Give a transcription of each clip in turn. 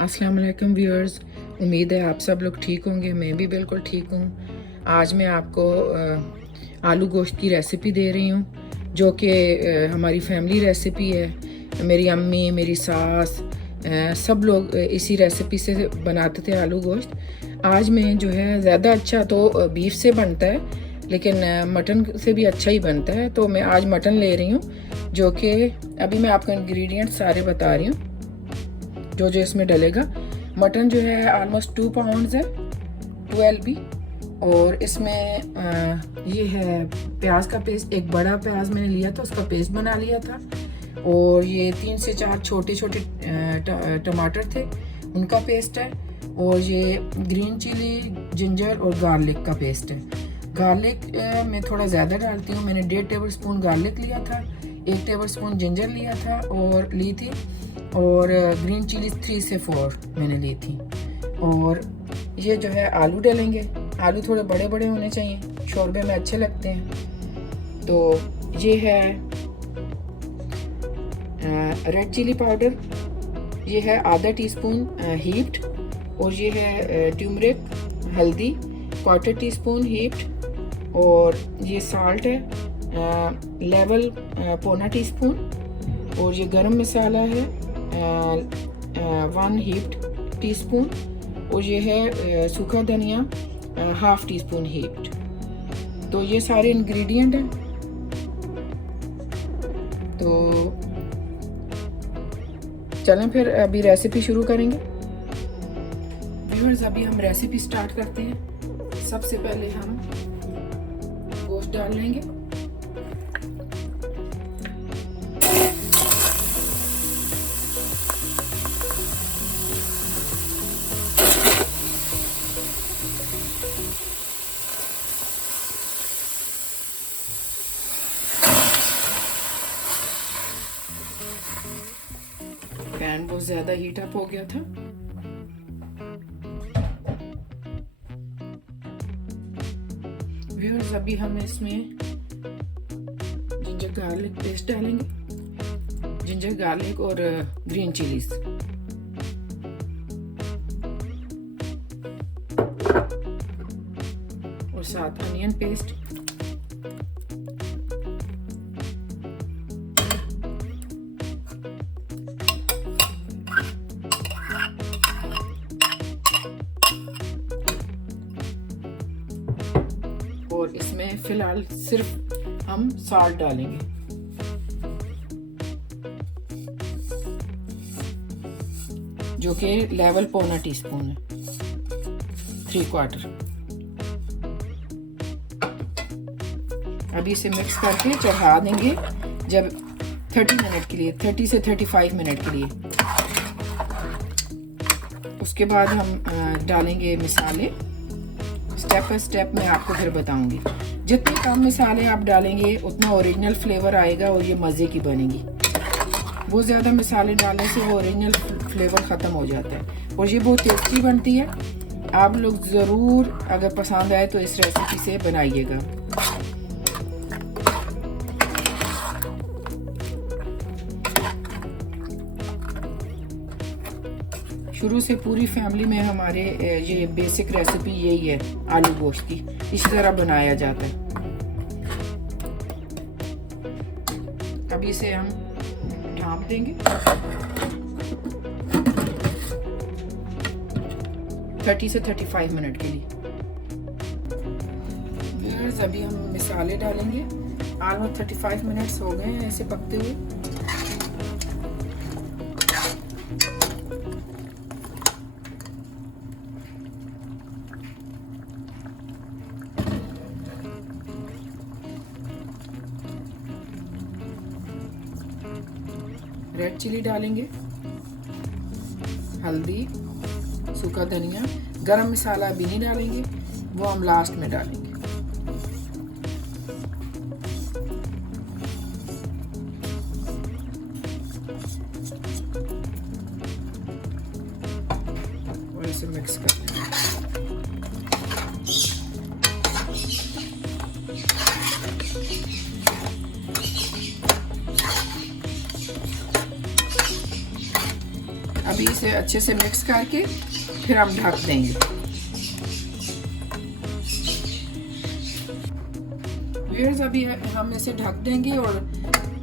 अस्सलाम वालेकुम व्यूअर्स, उम्मीद है आप सब लोग ठीक होंगे। मैं भी बिल्कुल ठीक हूँ। आज मैं आपको आलू गोश्त की रेसिपी दे रही हूँ, जो कि हमारी फैमिली रेसिपी है। मेरी अम्मी, मेरी सास, सब लोग इसी रेसिपी से बनाते थे आलू गोश्त। आज मैं जो है ज़्यादा अच्छा तो बीफ से बनता है, लेकिन मटन से भी अच्छा ही बनता है। तो मैं आज मटन ले रही हूँ, जो कि अभी मैं आपको इंग्रेडिएंट सारे बता रही हूँ जो जो इसमें डलेगा। मटन जो है ऑलमोस्ट 2 पाउंड्स है, 2 LB। और इसमें ये है प्याज का पेस्ट। एक बड़ा प्याज मैंने लिया था, उसका पेस्ट बना लिया था। और ये 3 से 4 छोटे छोटे टमाटर थे, उनका पेस्ट है। और ये ग्रीन चिली, जिंजर और गार्लिक का पेस्ट है। गार्लिक मैं थोड़ा ज़्यादा डालती हूँ। मैंने 1.5 टेबल स्पून गार्लिक लिया था, 1 टेबल स्पून जिंजर लिया था और ली थी। और ग्रीन चिली 3 से 4 मैंने ली थी। और ये जो है आलू डालेंगे। आलू थोड़े बड़े बड़े होने चाहिए, शोरबे में अच्छे लगते हैं। तो ये है रेड चिली पाउडर, ये है आधा टीस्पून हीप्ड। और ये है ट्यूमरिक, हल्दी 1/4 टीस्पून हीप्ड। और ये साल्ट है लेवल 1/4 टीस्पून। और ये गरम मसाला है 1 हीप्ड टीस्पून। और ये है सूखा धनिया 1/2 टीस्पून हीप्ड। तो ये सारे इंग्रेडिएंट हैं। तो चलें फिर अभी रेसिपी शुरू करेंगे। व्यूअर्स, अभी हम रेसिपी स्टार्ट करते हैं। सबसे पहले हम गोश्त डाल लेंगे। पैन बहुत ज़्यादा हीट अप हो गया था। व्यूअर्स, अभी हम इसमें जिंजर गार्लिक पेस्ट डालेंगे। जिंजर गार्लिक और ग्रीन चिलीज। और साथ अनियन पेस्ट। और इसमें फिलहाल सिर्फ हम साल्ट डालेंगे। जो कि लेवल 1/4 टीस्पून है, 3/4। अभी इसे मिक्स करके चढ़ा देंगे जब 30 मिनट के लिए, 30 से 35 मिनट के लिए। उसके बाद हम डालेंगे मसाले। स्टेप बाय स्टेप मैं आपको फिर बताऊंगी। जितने कम मसाले आप डालेंगे उतना ओरिजिनल फ्लेवर आएगा और ये मज़े की बनेगी। बहुत ज़्यादा मसाले डालने से वो ओरिजिनल फ्लेवर ख़त्म हो जाता है। और ये बहुत टेस्टी बनती है। आप लोग ज़रूर, अगर पसंद आए तो इस रेसिपी से बनाइएगा। शुरू से पूरी फैमिली में हमारे ये बेसिक रेसिपी यही है, आलू गोश्त की। इस तरह बनाया जाता है। अब इसे हम ढाँप देंगे 30 से 35 मिनट के लिए। व्यूअर्स, अभी हम मसाले डालेंगे। ऑलमोस्ट 35 मिनट्स हो गए हैं ऐसे पकते हुए। रेड चिली डालेंगे, हल्दी, सूखा धनिया। गरम मसाला अभी नहीं डालेंगे, वो हम लास्ट में डालेंगे। और इसे मिक्स कर लेंगे। अभी इसे अच्छे से मिक्स करके फिर हम ढक देंगे। व्यूअर्स अभी हम इसे ढक देंगे और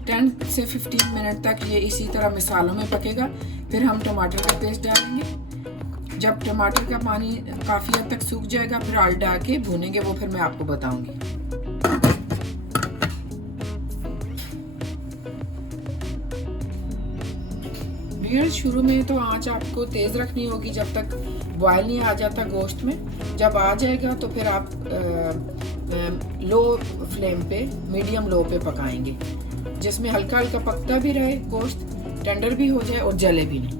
10 से 15 मिनट तक ये इसी तरह मिसालों में पकेगा। फिर हम टमाटर का पेस्ट डालेंगे। जब टमाटर का पानी काफ़ी हद तक सूख जाएगा फिर आलू डाल के भूनेंगे, वो फिर मैं आपको बताऊंगी। व्यूअर्स शुरू में तो आंच आपको तेज़ रखनी होगी जब तक बॉयल नहीं आ जाता गोश्त में। जब आ जाएगा तो फिर आप लो फ्लेम पे, मीडियम लो पे पकाएंगे, जिसमें हल्का हल्का पकता भी रहे, गोश्त टेंडर भी हो जाए और जले भी नहीं।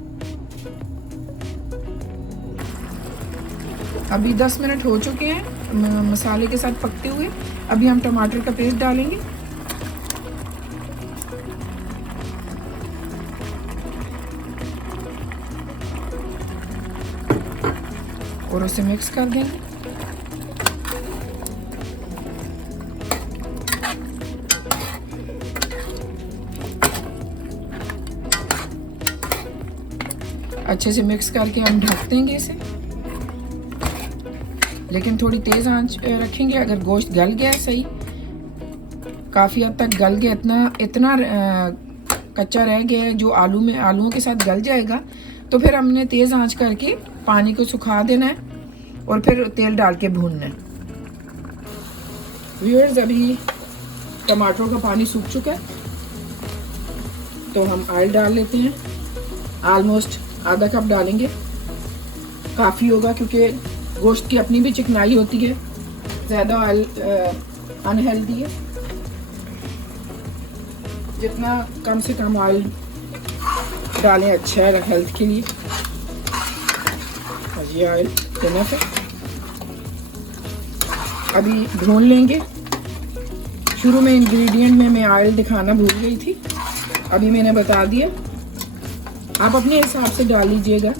अभी 10 मिनट हो चुके हैं मसाले के साथ पकते हुए। अभी हम टमाटर का पेस्ट डालेंगे और उसे मिक्स कर देंगे। अच्छे से मिक्स करके हम ढक देंगे इसे, लेकिन थोड़ी तेज़ आंच रखेंगे। अगर गोश्त गल गया सही, काफ़ी हद तक गल गया, इतना कच्चा रह गया है जो आलूओं के साथ गल जाएगा, तो फिर हमने तेज़ आंच करके पानी को सुखा देना है और फिर तेल डाल के भूनना है। व्यूअर्स अभी टमाटरों का पानी सूख चुका है, तो हम ऑयल डाल लेते हैं। ऑलमोस्ट आधा कप डालेंगे, काफ़ी होगा क्योंकि गोश्त की अपनी भी चिकनाई होती है, ज़्यादा ऑयल अनहेल्दी है। जितना कम से कम ऑयल डालें अच्छा है हेल्थ के लिए। ये ऑयल इनफ है। अभी भून लेंगे। शुरू में इंग्रेडिएंट में मैं ऑयल दिखाना भूल गई थी, अभी मैंने बता दिया। आप अपने हिसाब से डाल लीजिएगा,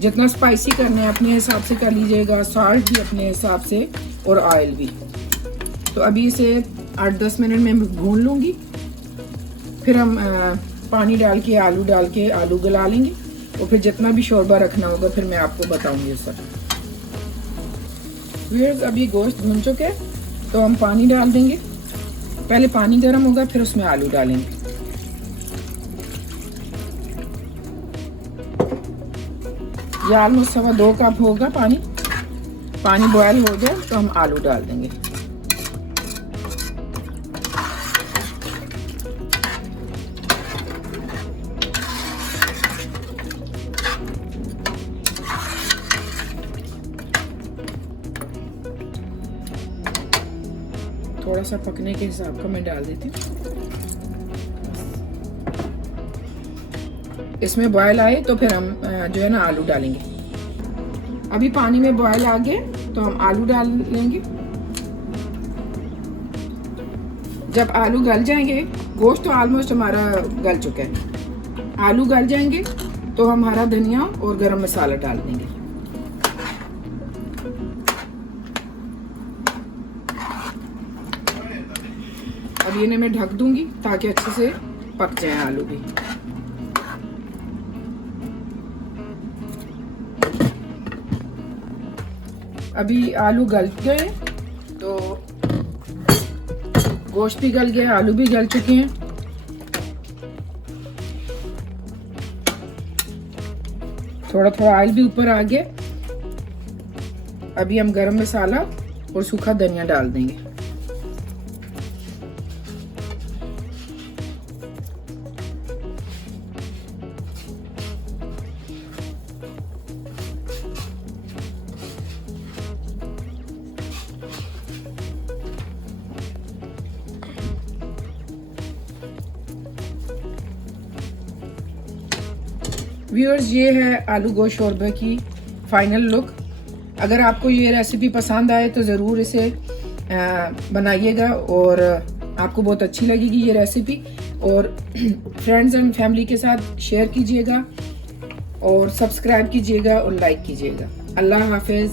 जितना स्पाइसी करना है अपने हिसाब से कर लीजिएगा, सॉल्ट भी अपने हिसाब से और ऑयल भी। तो अभी इसे 8-10 मिनट में भून लूँगी, फिर हम पानी डाल के आलू गला लेंगे और फिर जितना भी शोरबा रखना होगा फिर मैं आपको बताऊंगी उस वक्त। व्यूअर्स अभी गोश्त भून चुके हैं तो हम पानी डाल देंगे। पहले पानी गर्म होगा फिर उसमें आलू डालेंगे। ये ऑलमोस्ट 2.25 कप होगा पानी। पानी बॉयल हो जाए तो हम आलू डाल देंगे। थोड़ा सा पकने के हिसाब का मैं डाल देती हूँ। इसमें बॉयल आए तो फिर हम जो है ना आलू डालेंगे। अभी पानी में बॉयल आ गए तो हम आलू डाल लेंगे। जब आलू गल जाएंगे, गोश्त तो ऑलमोस्ट हमारा गल चुका है, आलू गल जाएंगे तो हम हरा धनिया और गरम मसाला डाल देंगे। अब इन्हें मैं ढक दूंगी ताकि अच्छे से पक जाए आलू भी। अभी आलू गल गए तो गोश्त भी गल गया, आलू भी गल चुके हैं। थोड़ा थोड़ा ऑयल भी ऊपर आ गया। अभी हम गरम मसाला और सूखा धनिया डाल देंगे। व्यूअर्स ये है आलू गोश्त शोरबा की फाइनल लुक। अगर आपको ये रेसिपी पसंद आए तो ज़रूर इसे बनाइएगा और आपको बहुत अच्छी लगेगी ये रेसिपी। और फ्रेंड्स एंड फैमिली के साथ शेयर कीजिएगा और सब्सक्राइब कीजिएगा और लाइक कीजिएगा। अल्लाह हाफिज़।